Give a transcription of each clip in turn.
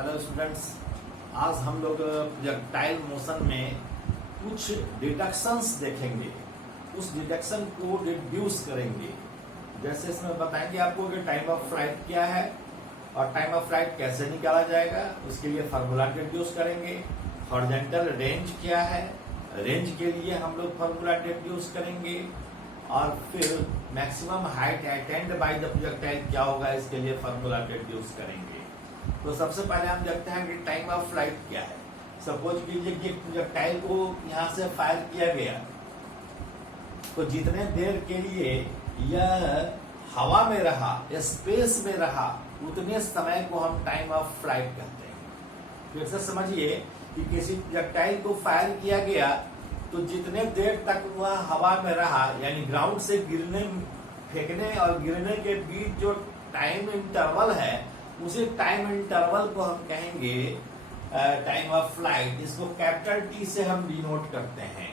Hello students, आज हम लोग प्रोजेक्टाइल मोशन में कुछ डिडक्शंस देखेंगे। उस डिडक्शन को रिड्यूस करेंगे। जैसे इसमें बताएंगे आपको कि टाइम ऑफ फ्लाइट क्या है और टाइम ऑफ फ्लाइट कैसे निकाला जाएगा, उसके लिए फार्मूला इंट्रोड्यूस करेंगे। हॉरिजॉन्टल रेंज क्या है, रेंज के लिए हम लोग फार्मूला इंट्रोड्यूस करेंगे। और फिर maximum height attend bye the projectile क्या होगा, इसके लिए फार्मूला इंट्रोड्यूस करेंगे। तो सबसे पहले हम देखते हैं कि टाइम ऑफ फ्लाइट क्या है। सपोज कीजिए कि एक प्रोजेक्टाइल को यहाँ से फायर किया गया, तो जितने देर के लिए यह हवा में रहा या स्पेस में रहा, उतने समय को हम टाइम ऑफ फ्लाइट कहते हैं। फिर से समझिए कि किसी प्रोजेक्टाइल को फायर किया गया, तो जितने देर तक वह हवा में रहा, यानी ग्राउंड से गिरने, फेंकने और गिरने के बीच जो टाइम इंटरवल है, उसी टाइम इंटरवल को हम कहेंगे टाइम ऑफ फ्लाइट। इसको कैपिटल टी से हम डिनोट करते हैं।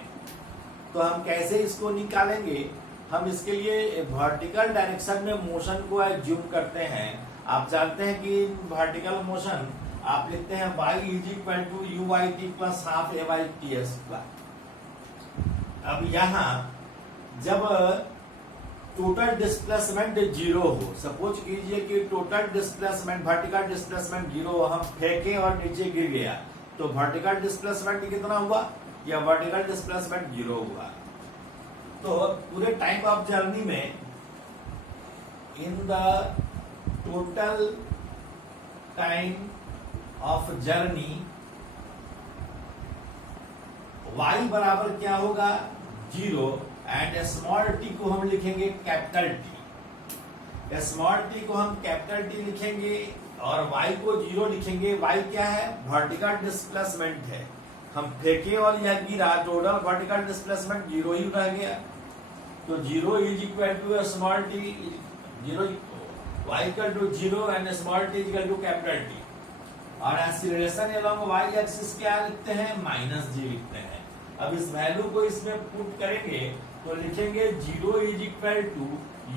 तो हम कैसे इसको निकालेंगे, हम इसके लिए वर्टिकल डायरेक्शन में मोशन को एज्यूम करते हैं। आप जानते हैं कि वर्टिकल मोशन आप लिखते हैं y is equal to U Y T plus half A Y T S. अब यहाँ जब टोटल डिस्प्लेसमेंट जीरो हो, सपोज कीजिए कि total displacement, vertical displacement zero, हम फेंके और नीचे गिर गया, तो वर्टिकल डिस्प्लेसमेंट कितना हुआ, या वर्टिकल डिस्प्लेसमेंट जीरो हुआ। तो पूरे टाइम ऑफ जर्नी में in the total time of journey y बराबर क्या होगा, जीरो, एंड स्मॉल टी को हम लिखेंगे कैपिटल टी। स्मॉल टी को हम कैपिटल टी लिखेंगे और y को जीरो लिखेंगे। y क्या है, वर्टिकल डिस्प्लेसमेंट है। हम फेंके और यह गिरा, टोटल वर्टिकल डिस्प्लेसमेंट जीरो ही रह गया। तो zero is equal to small T, zero, y equal to zero and small T equal to capital T. और एक्सीलरेशन अलोंग y एक्सिस क्या लिखते हैं, माइनस जी लिखते हैं। अब इस वैल्यू को इसमें पुट करेंगे तो लिखेंगे zero is equal to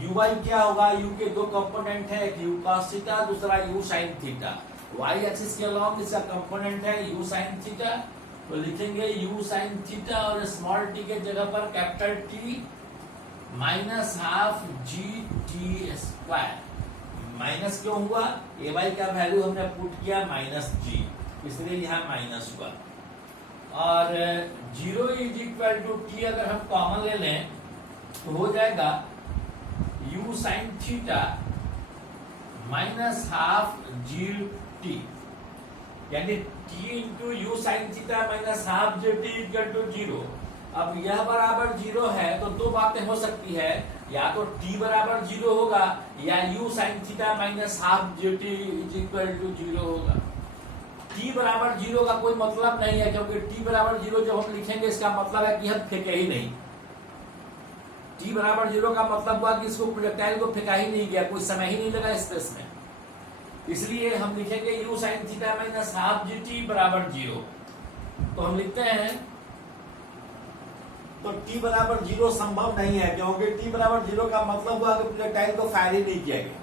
U Y क्या होगा, यू के दो कंपोनेंट है, एक यू कॉस थीटा, दूसरा U sine theta. Y axis के अलोंग इसका कंपोनेंट है यू साइन थीटा, तो लिखेंगे यू साइन थीटा और स्मॉल टी के जगह पर capital T minus half G T square. Minus क्यों हुआ, ए वाई का वैल्यू हमने पुट किया माइनस जी, इसलिए यहाँ माइनस हुआ। और zero is equal to t अगर हम कॉमन ले लें तो हो जाएगा u sine theta minus half जी टी, यानी t into u sine theta minus half ji t equal to zero. अब यह बराबर जीरो है तो दो बातें हो सकती है, या तो t बराबर जीरो होगा या U sine theta minus half ji T is equal to zero होगा। t बराबर जीरो का कोई मतलब नहीं है, क्योंकि t बराबर जीरो जब हम लिखेंगे इसका मतलब है कि हम फेंके ही नहीं। t बराबर जीरो का मतलब हुआ कि इसको प्रोजेक्टाइल को फेंका ही नहीं गया, कोई समय ही नहीं लगा स्पेस में, इसलिए हम लिखेंगे U sine theta minus half G T बराबर जीरो। तो हम लिखते हैं, तो t बराबर जीरो संभव नहीं है, क्योंकि t बराबर जीरो का मतलब हुआ कि प्रोजेक्टाइल को फायर ही नहीं किया गया।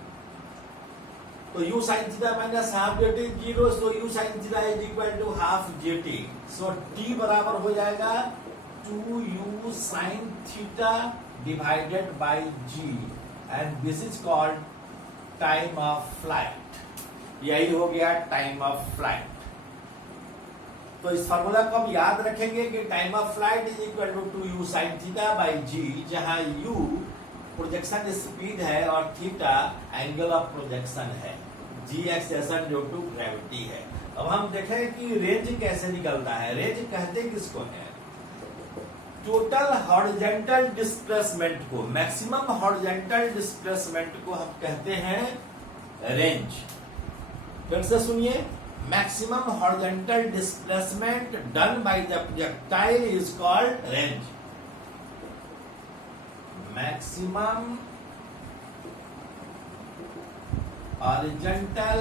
तो u sin theta minus half J T zero, so u sin theta is equal to half J T. So t बराबर हो जाएगा 2u sin theta divided by g, and this is called time of flight. यही हो गया time of flight. तो इस formula को हम याद रखेंगे कि time of flight is equal to 2u sin theta by g, जहां u प्रोजेक्शन स्पीड है और थीटा एंगल ऑफ प्रोजेक्शन है, g acceleration due to gravity है। अब हम देखें कि रेंज कैसे निकलता है। रेंज कहते किसको है, टोटल हॉरिजॉन्टल डिस्प्लेसमेंट को, मैक्सिमम हॉरिजॉन्टल डिस्प्लेसमेंट को हम कहते हैं रेंज। फिर से सुनिए, maximum horizontal displacement done by the projectile is called range. Maximum horizontal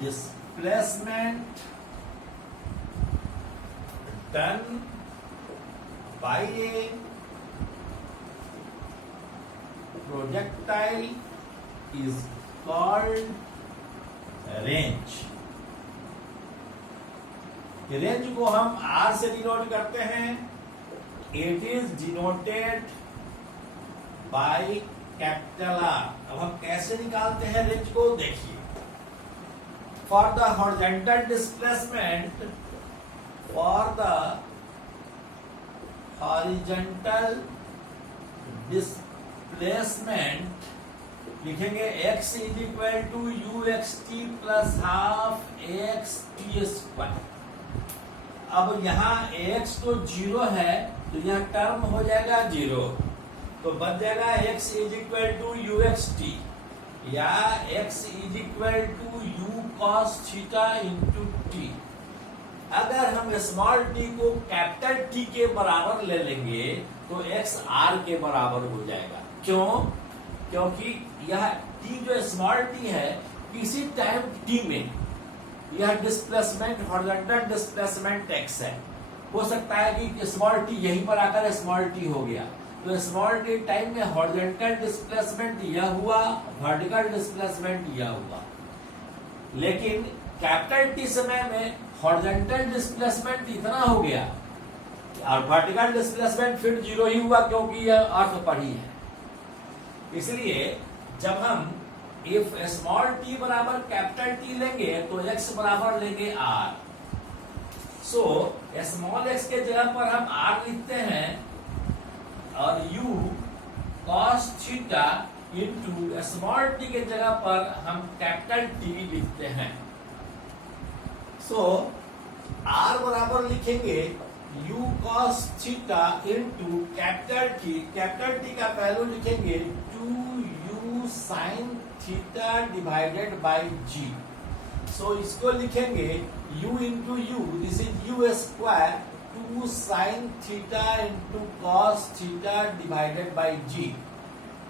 displacement done by a projectile is called range। Range को हम आर से डिनोट करते हैं. It is denoted by capital R. अब हम कैसे निकालते हैं रेंज को, देखिए. For the horizontal displacement, for the horizontal displacement लिखेंगे x is equal to u x t plus half x t square. अब यहाँ x तो 0 है तो यह टर्म हो जाएगा 0, तो बन जाएगा x is equal to u x t या x is equal to u cos theta into t. अगर हम स्मॉल t को कैपिटल T के बराबर ले लेंगे तो x r के बराबर हो जाएगा. क्यों? क्योंकि यह t जो स्मॉल t है किसी टाइम t में यह डिस्प्लेसमेंट हॉरिजॉन्टल डिस्प्लेसमेंट x है. हो सकता है कि स्मॉल t यहीं पर आकर स्मॉल t हो गया, तो स्मॉल t टाइम में हॉरिजॉन्टल डिस्प्लेसमेंट यह हुआ, वर्टिकल डिस्प्लेसमेंट यह हुआ. लेकिन कैपिटल T समय में हॉरिजॉन्टल डिस्प्लेसमेंट इतना हो गया और वर्टिकल डिस्प्लेसमेंट फिर 0 ही हुआ, क्योंकि यह अर्थ पर ही है. इसलिए जब हम इफ स्मॉल t बराबर कैपिटल T लेंगे तो x बराबर लेंगे r. सो स्मॉल x के जगह पर हम r लिखते हैं और u cos theta into small t के जगह पर हम कैपिटल T लिखते हैं. सो r बराबर लिखेंगे u cos theta into capital T. Capital T का वैल्यू लिखेंगे 2u sin theta divided by g. So इसको लिखेंगे u into u, this is u square 2 sin theta into cos theta divided by g.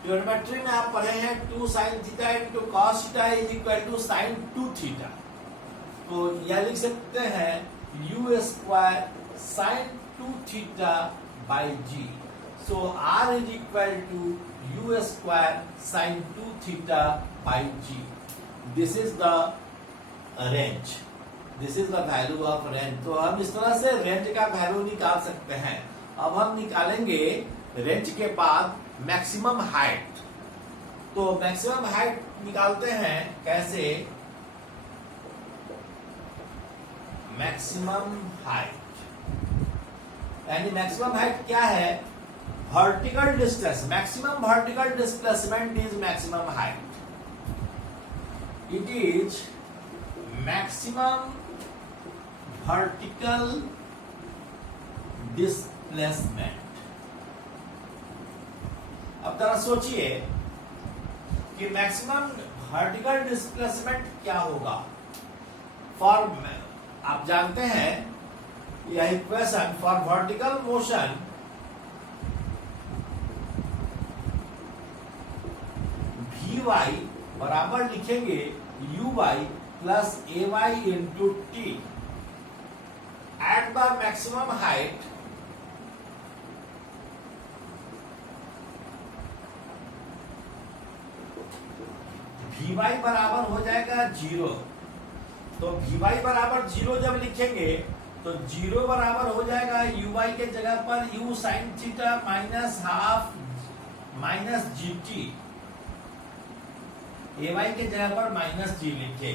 Trigonometry में आप पढ़े हैं 2 sin theta into cos theta is equal to sin 2 theta. तो यह लिख सकते हैं u square sin 2 theta by g. So r is equal to u square sin 2 theta by g. This is the range, this is the value of range. तो हम इस तरह से रेंज का वैल्यू निकाल सकते हैं. अब हम निकालेंगे रेंज के बाद मैक्सिमम हाइट. तो मैक्सिमम हाइट निकालते हैं कैसे? मैक्सिमम हाइट यानी मैक्सिमम हाइट क्या है? Vertical distance. Maximum vertical displacement is maximum height. It is maximum vertical displacement. अब जरा सोचिए कि मैक्सिमम वर्टिकल डिस्प्लेसमेंट क्या होगा. फॉर आप जानते हैं यह equation for vertical motion vy बराबर लिखेंगे uy plus ay into T. At the maximum height vy बराबर हो जाएगा 0. तो vy बराबर 0 जब लिखेंगे तो 0 बराबर हो जाएगा uy के जगह पर u sin theta minus half minus gt. ay के जगह पर माइनस g लिखे.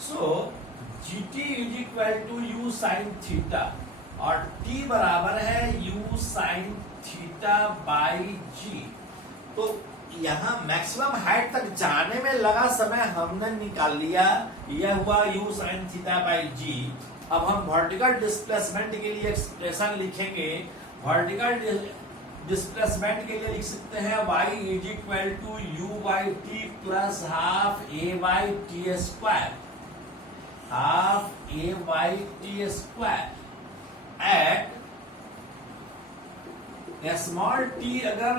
So gt is equal to u sin theta और t बराबर है u sin theta by g. तो यहाँ मैक्सिमम हाइट तक जाने में लगा समय हमने निकाल लिया, यह हुआ u sin theta by g. अब हम वर्टिकल डिस्प्लेसमेंट के लिए एक्सप्रेशन लिखेंगे. वर्टिकल डिस्प्लेसमेंट के लिए लिख सकते हैं y is equal to u by t plus half a by t square. Half a by t square at small t. अगर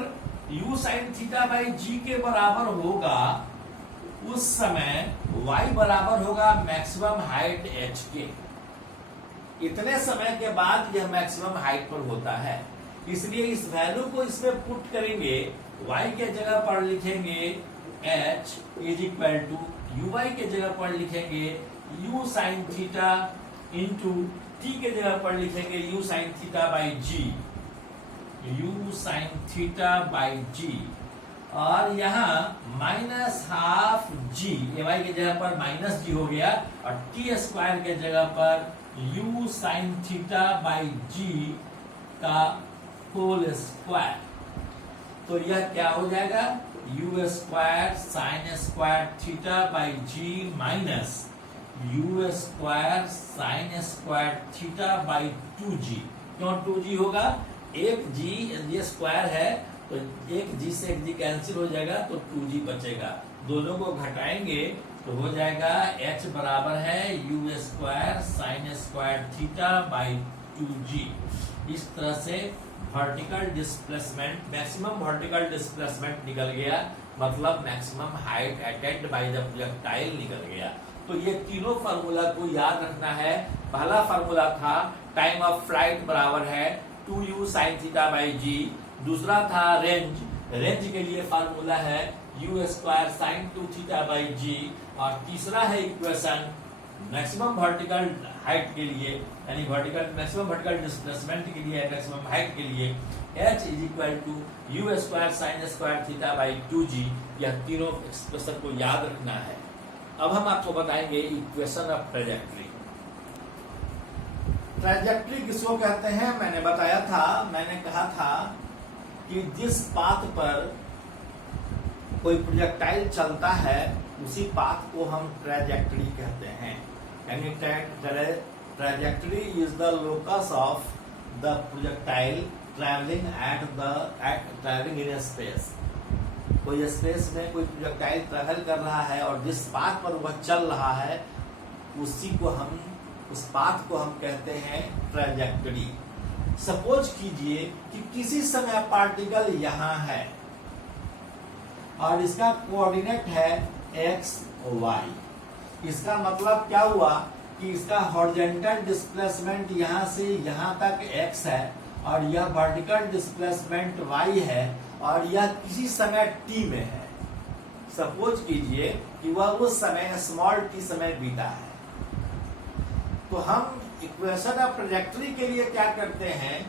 u sin theta by g के बराबर होगा उस समय y बराबर होगा मैक्सिमम हाइट h के. इतने समय के बाद यह मैक्सिमम हाइट पर होता है, इसलिए इस वैल्यू को इसमें पुट करेंगे. y के जगह पर लिखेंगे h is equal to uy के जगह पर लिखेंगे u sin theta into T के जगह पर लिखेंगे U sine theta by G, U sine theta by G, और यहाँ माइनस हाफ जी, ए वाई के जगह पर माइनस जी हो गया, और टी स्क्वायर के जगह पर u sine theta by g का होल स्क्वायर। तो यह क्या हो जाएगा, u square sine square theta by g minus u square sine square theta by 2g। क्यों 2g होगा, एक g ये स्क्वायर है तो एक g से एक g कैंसिल हो जाएगा तो 2g बचेगा, दोनों को घटाएंगे तो हो जाएगा h बराबर है you square sine square theta by 2g। इस तरह से vertical displacement, maximum vertical displacement निकल गया, मतलब maximum height attend bye the projectile निकल गया। तो ये तीनों फार्मूला को याद रखना है। पहला फार्मूला था टाइम ऑफ फ्लाइट बराबर है 2u sin थीटा बाई जी, दूसरा था रेंज, रेंज के लिए फार्मूला है u square sine 2 theta by G, और तीसरा है इक्वेशन मैक्सिमम वर्टिकल हाइट के लिए, यानी वर्टिकल मैक्सिमम वर्टिकल डिस्प्लेसमेंट के लिए, मैक्सिमम हाइट के लिए h is equal to u square sine square theta by 2g। यह तीनों एक्सप्रेशन को याद रखना है। अब हम आपको बताएंगे इक्वेशन ऑफ ट्रेजेक्टरी। ट्रेजेक्टरी किसको कहते हैं, मैंने बताया था, मैंने कहा था कि जिस पाथ पर कोई प्रोजेक्टाइल चलता है उसी पाथ को हम ट्रेजेक्टरी कहते हैं। यानी trajectory is the locus of the projectile travelling in space. कोई स्पेस में कोई प्रोजेक्टाइल ट्रैवल कर रहा है और जिस पाथ पर वह चल रहा है उस पाथ को हम कहते हैं ट्रेजेक्टरी। सपोज कीजिए कि किसी समय पार्टिकल यहाँ है और इसका कोऑर्डिनेट है x y। इसका मतलब क्या हुआ कि इसका हॉरिजॉन्टल डिस्प्लेसमेंट यहाँ से यहाँ तक x है और यह वर्टिकल डिस्प्लेसमेंट y है और यह किसी समय t में है। सपोज कीजिए कि वह उस समय स्मॉल t समय बीता है। तो हम इक्वेशन ऑफ ट्रैजेक्टरी के लिए क्या करते हैं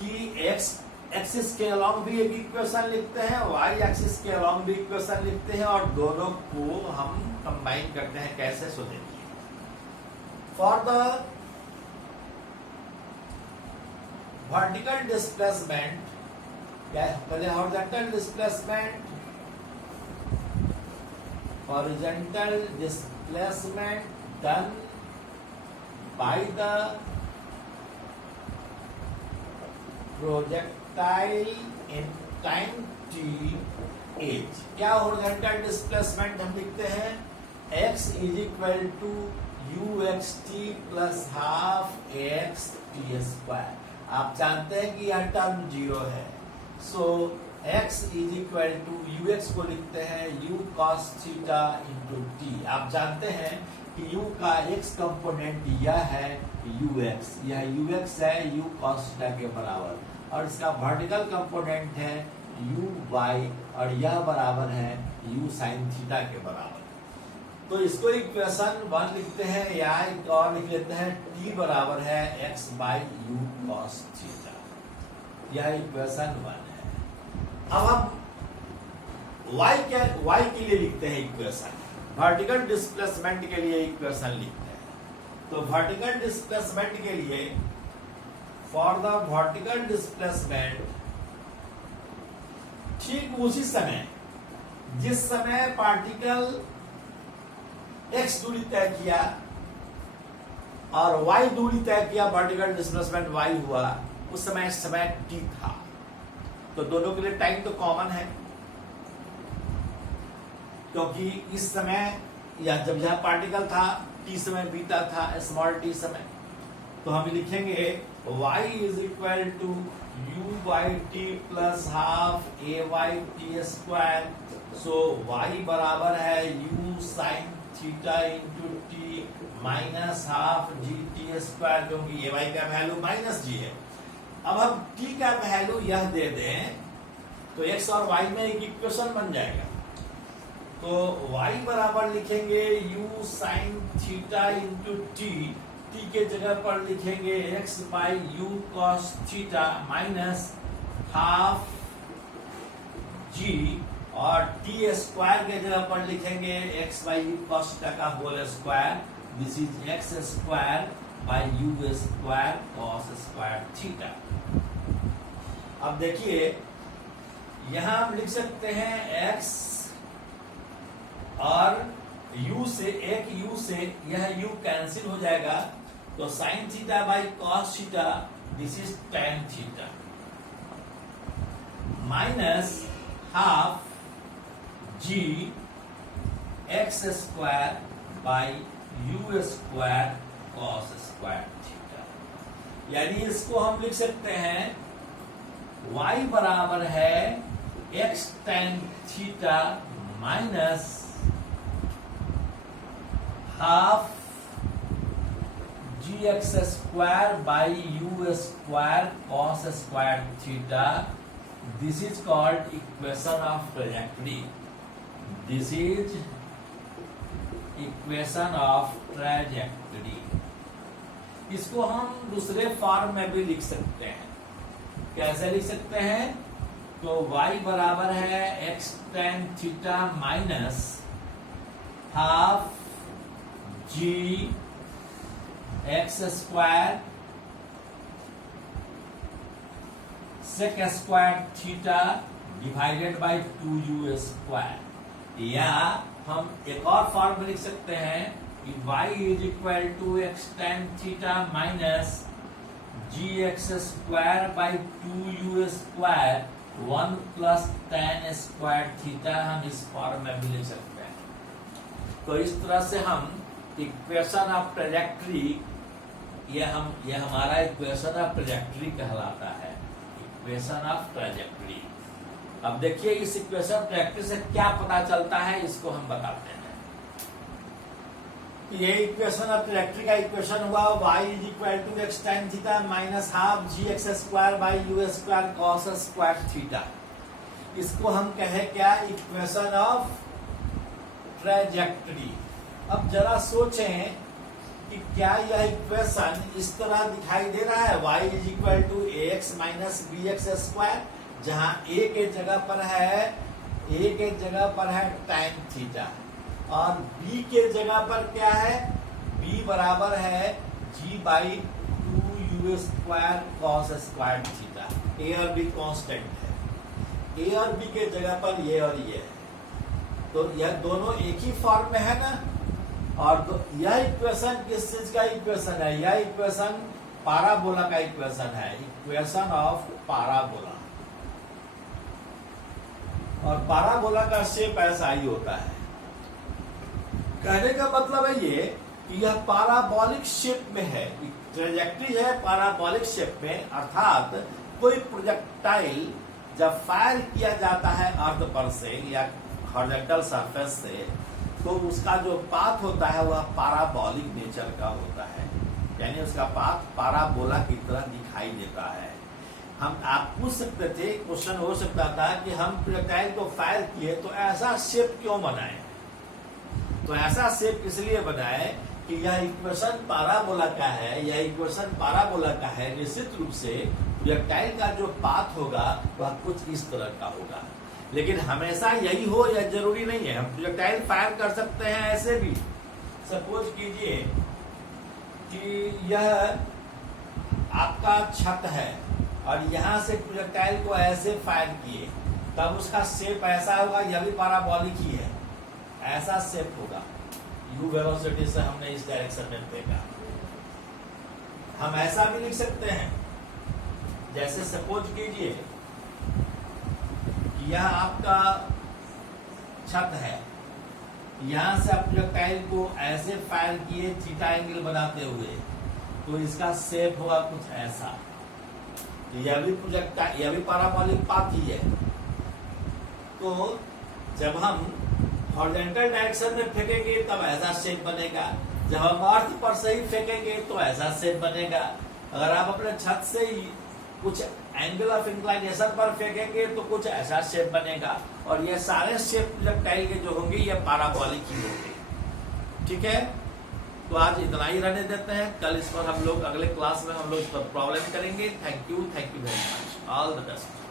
कि x एक्सिस के अलॉन्ग भी एक इक्वेशन लिखते हैं, y एक्सिस के अलॉन्ग भी इक्वेशन लिखते हैं, और दोनों को हम कंबाइन करते हैं। कैसे, सो देखिए। फॉर द वर्टिकल डिस्प्लेसमेंट, पहले horizontal displacement, horizontal displacement done by the projectile in time t h। क्या हॉरिजॉन्टल डिस्प्लेसमेंट हम लिखते हैं, x is equal to u x t plus half x t square. आप जानते हैं कि यह टर्म जीरो है, so x is equal to u x को लिखते हैं u cos theta into t. आप जानते हैं कि u का x कंपोनेंट यह है ux, यह ux है u cos थीटा के बराबर, और इसका वर्टिकल कंपोनेंट है uy और यह बराबर है u sin थीटा के बराबर। तो इसको इक्वेशन 1 लिखते हैं, या एक और लिख लेते हैं t बराबर है x by u cos theta. यह इक्वेशन 1 है। अब हम y के लिए लिखते हैं इक्वेशन, वर्टिकल डिस्प्लेसमेंट के लिए इक्वेशन लिखते हैं। तो वर्टिकल डिस्प्लेसमेंट के लिए, फॉर द वर्टिकल डिस्प्लेसमेंट, ठीक उसी समय जिस समय पार्टिकल x दूरी तय किया और y दूरी तय किया, वर्टिकल डिस्प्लेसमेंट y हुआ, उस समय t था। तो दोनों के लिए टाइम तो कॉमन है, क्योंकि इस समय या जब यह पार्टिकल था t समय बीता था, स्मॉल t समय। तो हम लिखेंगे y is equal to u by t plus half a by t square. So y बराबर है u sine theta into t minus half G T square, क्योंकि a y का वैल्यू माइनस जी है। अब हम t का value यह दे दें तो x और y में एक इक्वेशन बन जाएगा। तो y बराबर लिखेंगे u sine theta into T, T के जगह पर लिखेंगे x by U cos theta minus half G, और टी स्क्वायर के जगह पर लिखेंगे x by U cos theta का whole square, this is X square by you square cos square theta. अब देखिए यहां हम लिख सकते हैं x और u से, एक u से यह u कैंसिल हो जाएगा, तो sine theta by cos theta, this is tan theta, minus half g x square by you square cos square theta. यानी इसको हम लिख सकते हैं y बराबर है x tan theta minus half g x square by you square cos square theta. This is called equation of trajectory, this is equation of trajectory. इसको हम दूसरे फॉर्म में भी लिख सकते हैं। कैसे लिख सकते हैं? तो y बराबर है x tan theta minus half g x square sec square theta divided by 2u square. या हम एक और फॉर्म लिख सकते हैं कि y is equal to x tan theta minus g x square by 2u square 1 plus tan square theta. हम इस फॉर्म में भी लिख सकते हैं। तो इस तरह से हम इक्वेशन ऑफ ट्रैजेक्टरी, यह हमारा इक्वेशन ऑफ ट्रैजेक्टरी कहलाता है, इक्वेशन ऑफ ट्रैजेक्टरी। अब देखिए इस इक्वेशन ऑफ ट्रैजेक्टरी से क्या पता चलता है, इसको हम बताते हैं। ये इक्वेशन ऑफ ट्रैजेक्टरी का इक्वेशन हुआ y is equal to x tan theta minus half g x square by you square cos square theta. इसको हम कहे क्या? Equation of trajectory. अब जरा सोचें कि क्या यह इक्वेशन इस तरह दिखाई दे रहा है, y is equal to a x minus b x square, जहां a के जगह पर है tan थीटा और b के जगह पर क्या है? b बराबर है g by 2u square cos square theta. a और b कांस्टेंट है, a और b के जगह पर ये और ये है, तो यह दोनों एक ही फॉर्म में है ना। और यह इक्वेशन किस चीज का इक्वेशन है? यह इक्वेशन पाराबोला का इक्वेशन है, इक्वेशन ऑफ पाराबोला। और पाराबोला का शेप ऐसा ही होता है। कहने का मतलब है ये कि यह पाराबोलिक शेप में है, ट्रैजेक्टरी है पाराबोलिक शेप में, अर्थात कोई प्रोजेक्टाइल जब फायर किया जाता है अर्थ पर से या हॉरिजॉन्टल सरफेस से, तो उसका जो पाथ होता है वह पाराबोलिक नेचर का होता है, यानी उसका पाथ पाराबोला की तरह दिखाई देता है। हम आप पूछ सकते थे, क्वेश्चन हो सकता था कि हम प्रोजेक्टाइल को फायर किए तो ऐसा शेप क्यों बनाए? तो ऐसा शेप इसलिए बनाए कि यह इक्वेशन पाराबोला का है, यह इक्वेशन पाराबोला का है। निश्चित रूप से प्रोजेक्टाइल का जो पाथ होगा वह कुछ इस तरह का होगा, लेकिन हमेशा यही हो यह जरूरी नहीं है। हम प्रोजेक्टाइल फायर कर सकते हैं ऐसे भी। सपोज कीजिए कि यह आपका छत है और यहां से प्रोजेक्टाइल को ऐसे फायर किए, तब उसका शेप ऐसा होगा, यह भी पाराबोलिक ही है, ऐसा शेप होगा। u वेलोसिटी से हमने इस डायरेक्शन में फेंका। हम ऐसा भी लिख सकते हैं, जैसे सपोज कीजिए यह आपका छत है, यहां से आप प्रोजेक्टाइल को ऐसे फायर किए थीटा एंगल बनाते हुए, तो इसका शेप होगा कुछ ऐसा। यह भी पाराबोलिक पाथ ही है। तो जब हम हॉरिजॉन्टल डायरेक्शन में फेंकेंगे तब ऐसा शेप बनेगा, जब हम अर्थ पर से ही फेंकेंगे तो ऐसा शेप बनेगा। अगर आप अपने छत से ही कुछ एंगल ऑफ इंक्लाइनेशन पर फेंकेंगे तो कुछ ऐसा शेप बनेगा। और ये सारे शेप प्रोजेक्टाइल के जो होंगे ये पाराबोलिक ही होंगे। ठीक है, तो आज इतना ही रहने देते हैं, कल इस पर हम लोग अगले क्लास में हम लोग इस पर प्रॉब्लम करेंगे। Thank you very much, all the best.